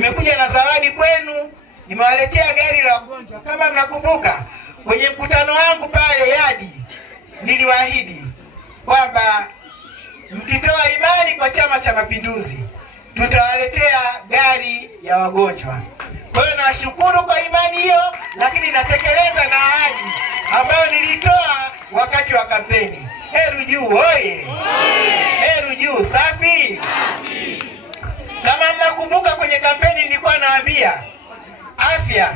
Nimekuja na zawadi kwenu, nimewaletea gari la wagonjwa. Kama mnakumbuka kwenye mkutano wangu pale Yadi, niliwaahidi kwamba mkitoa imani kwa Chama cha Mapinduzi tutawaletea gari ya wagonjwa. Kwa hiyo nawashukuru kwa imani hiyo, lakini natekeleza na ahadi ambayo nilitoa wakati wa kampeni. Heru Juu oye! Heru Juu safi! Kama mnakumbuka kwenye kampeni nilikuwa naambia afya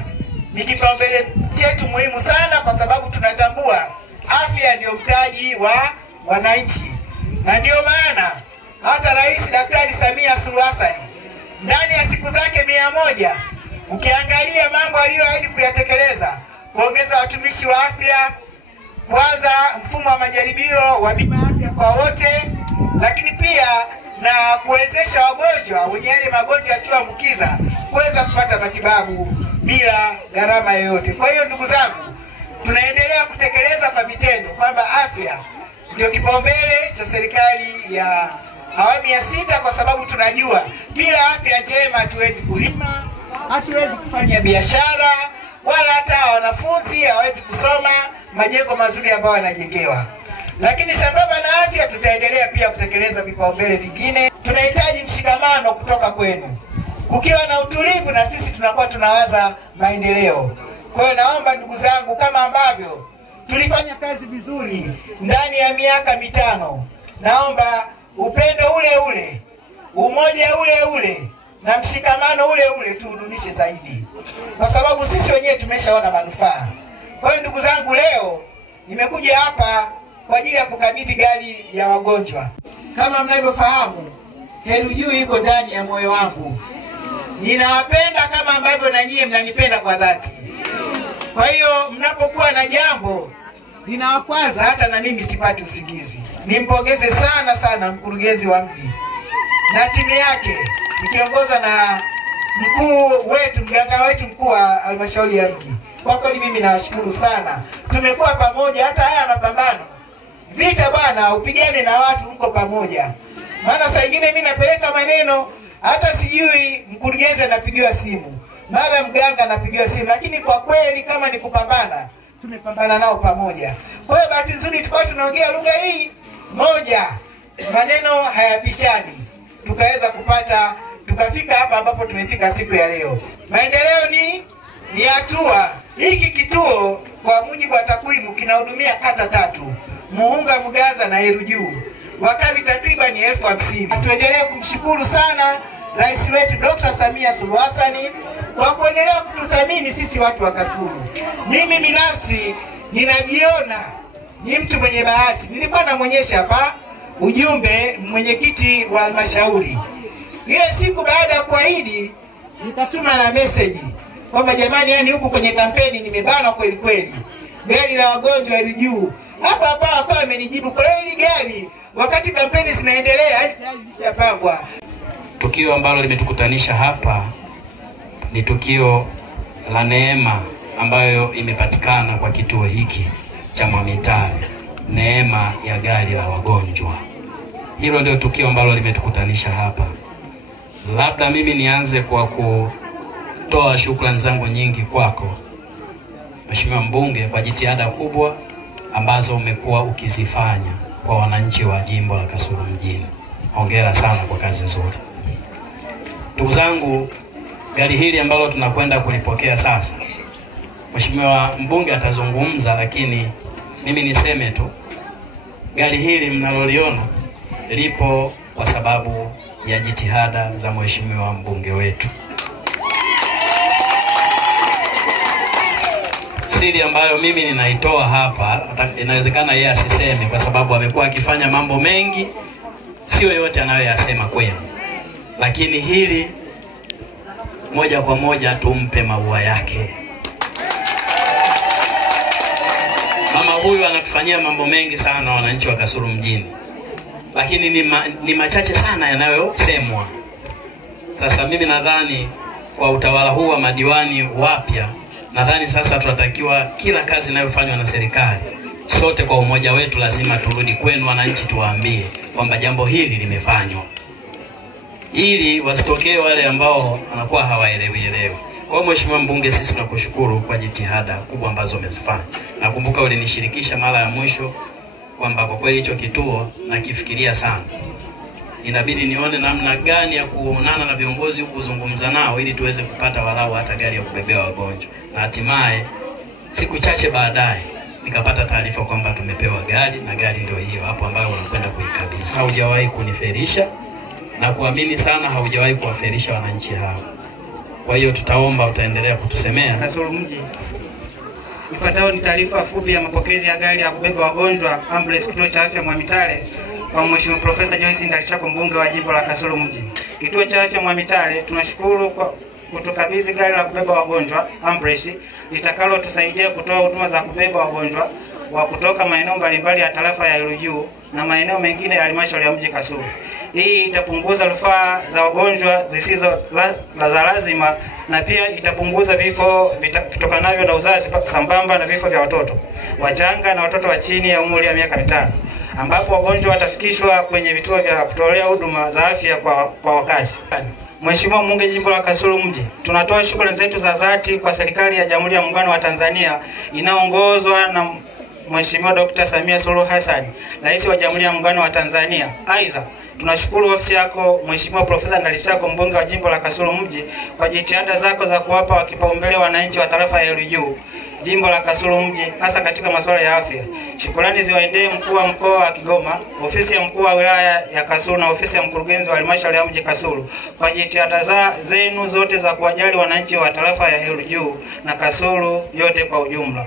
ni kipaumbele chetu muhimu sana, kwa sababu tunatambua afya ndio mtaji wa wananchi. Na ndio maana hata Rais Daktari Samia Suluhu Hassan ndani ya siku zake 100 ukiangalia mambo aliyoahidi kuyatekeleza: kuongeza watumishi wa afya, kwanza mfumo wa majaribio wa bima afya kwa wote, lakini pia na kuwezesha wagonjwa wenye yale magonjwa yasiyoambukiza kuweza kupata matibabu bila gharama yoyote. Kwa hiyo ndugu zangu, tunaendelea kutekeleza kwa vitendo kwamba afya ndio kipaumbele cha serikali ya awamu ya 6, kwa sababu tunajua bila afya njema hatuwezi kulima, hatuwezi kufanya biashara, wala hata wanafunzi hawezi kusoma majengo mazuri ambayo yanajengewa. Lakini sambamba na afya tutaendelea pia kutekeleza vipaumbele vingine. Tunahitaji mshikamano kutoka kwenu. Kukiwa na utulivu, na sisi tunakuwa tunawaza maendeleo. Kwa hiyo naomba ndugu zangu, kama ambavyo tulifanya kazi vizuri ndani ya miaka 5, naomba upendo ule ule, umoja ule ule na mshikamano ule ule tuudumishe zaidi, kwa sababu sisi wenyewe tumeshaona manufaa. Kwa hiyo ndugu zangu, leo nimekuja hapa kwa ajili ya kukabidhi gari ya wagonjwa. Kama mnavyofahamu, Heru Juu iko ndani ya moyo wangu. Ninawapenda kama ambavyo na nyie mnanipenda kwa dhati. Kwa hiyo mnapokuwa na jambo linawakwaza, hata na mimi sipati usingizi. Nimpongeze sana sana mkurugenzi wa mji na timu yake, nikiongozwa na mkuu wetu, mganga wetu mkuu wa halmashauri ya mji. Kwa kweli mimi nawashukuru sana. Tumekuwa pamoja hata haya mapambano. Vita bwana, upigane na watu mko pamoja. Maana saa nyingine mimi napeleka maneno hata sijui mkurugenzi anapigiwa simu, mara mganga anapigiwa simu, lakini kwa kweli kama ni kupambana, tumepambana nao pamoja. Kwa hiyo bahati nzuri tulikuwa tunaongea lugha hii moja, maneno hayapishani, tukaweza kupata, tukafika hapa ambapo tumefika siku ya leo. Maendeleo ni hatua. Hiki kituo kwa mujibu wa takwimu kinahudumia kata 3: Muhunga, Mugaza na Heru Juu. Wakazi takriban 50,000. Tuendelee kumshukuru sana Rais wetu Dr. Samia Suluhu Hassan kwa kuendelea kututhamini sisi watu wa Kasulu. Mimi binafsi ninajiona ni mtu mwenye bahati. Nilikuwa namuonyesha hapa ujumbe mwenyekiti wa halmashauri. Ile siku baada ya kuahidi nikatuma na message kwamba jamani, yani huku kwenye kampeni nimebanwa kweli kweli. Gari la wagonjwa Heru Juu. Hapa amenijibu kwa hili gari wakati kampeni zinaendelea, yani tayari lishapangwa. Tukio ambalo limetukutanisha hapa ni tukio la neema ambayo imepatikana kwa kituo hiki cha Mwamitare, neema ya gari la wagonjwa. Hilo ndio tukio ambalo limetukutanisha hapa. Labda mimi nianze kwa kutoa shukrani zangu nyingi kwako Mheshimiwa Mbunge kwa jitihada kubwa ambazo umekuwa ukizifanya kwa wananchi wa jimbo la Kasulu mjini. Hongera sana kwa kazi nzuri. Ndugu zangu, gari hili ambalo tunakwenda kulipokea sasa, Mheshimiwa Mbunge atazungumza, lakini mimi niseme tu gari hili mnaloliona lipo kwa sababu ya jitihada za Mheshimiwa Mbunge wetu. Siri ambayo mimi ninaitoa hapa, inawezekana yeye asiseme kwa sababu amekuwa akifanya mambo mengi, sio yote anayoyasema kwenu. Lakini hili moja kwa moja tumpe maua yake. Mama huyu anatufanyia mambo mengi sana wananchi wa Kasulu mjini, lakini ni machache sana yanayosemwa. Sasa mimi nadhani kwa utawala huu wa madiwani wapya, nadhani sasa tunatakiwa kila kazi inayofanywa na serikali, sote kwa umoja wetu lazima turudi kwenu wananchi, tuwaambie kwamba jambo hili limefanywa. ili wasitokee wale ambao wanakuwa hawaelewi. Kwa hiyo Mheshimiwa Mbunge, sisi tunakushukuru kwa jitihada kubwa ambazo umezifanya. Nakumbuka ulinishirikisha mara ya mwisho kwamba kwa kweli hicho kituo nakifikiria sana. Inabidi nione namna gani ya kuonana na viongozi kuzungumza nao ili tuweze kupata walau hata gari ya kubebea wagonjwa. Na hatimaye siku chache baadaye nikapata taarifa kwamba tumepewa gari, na gari ndio hiyo hapo ambayo unakwenda kuikabidhi. Haujawahi kuniferisha na kuamini sana haujawahi kuwaferisha wananchi hao. Kwa hiyo tutaomba utaendelea kutusemea. Kasulu Mji. Ifuatayo ni taarifa fupi ya mapokezi ya gari ya kubeba wagonjwa ambulance kituo cha afya Mwamitale kwa Mheshimiwa Profesa Joyce Ndalichako, mbunge wa jimbo la Kasulu Mji. Kituo cha afya Mwamitale tunashukuru kwa kutukabidhi gari la kubeba wagonjwa ambulance litakalo tusaidia kutoa huduma za kubeba wagonjwa wa kutoka maeneo mbalimbali ya tarafa ya Ilujuu na maeneo mengine ya halmashauri ya mji Kasulu. Hii itapunguza rufaa za wagonjwa zisizo za lazima na pia itapunguza vifo vitokanavyo na uzazi sambamba na vifo vya watoto wachanga na watoto wa chini ya umri wa miaka 5, ambapo wagonjwa watafikishwa kwenye vituo vya kutolea huduma za afya kwa wakati. Mheshimiwa Mbunge jimbo la Kasulu Mji, tunatoa shukrani zetu za dhati kwa serikali ya Jamhuri ya Muungano wa Tanzania inayoongozwa na Mheshimiwa Dr. Samia Suluhu Hassan, Rais wa Jamhuri ya Muungano wa Tanzania. Aidha, tunashukuru ofisi yako Mheshimiwa Profesa Ndalichako, mbunge wa jimbo la Kasulu Mji, kwa jitihada zako za kuwapa kipaumbele wananchi wa tarafa ya Ilujuu, jimbo la Kasulu Mji, hasa katika masuala ya afya. Shukrani ziwaendee mkuu wa mkoa wa Kigoma, ofisi ya mkuu wa wilaya ya Kasulu na ofisi ya mkurugenzi wa halmashauri ya mji Kasulu kwa jitihada zenu zote za kuwajali wananchi wa tarafa ya Ilujuu na Kasulu yote kwa ujumla.